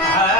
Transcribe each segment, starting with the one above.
哎。哎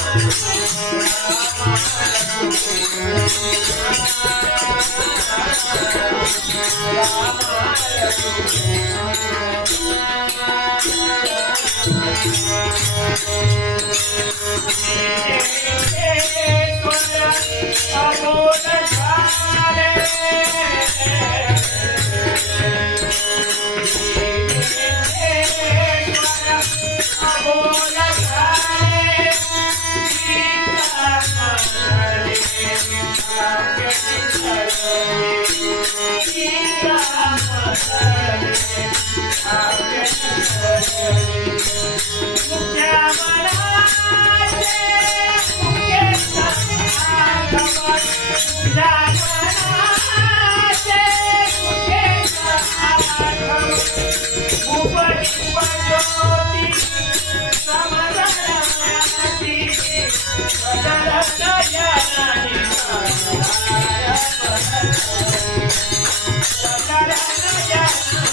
Yeah.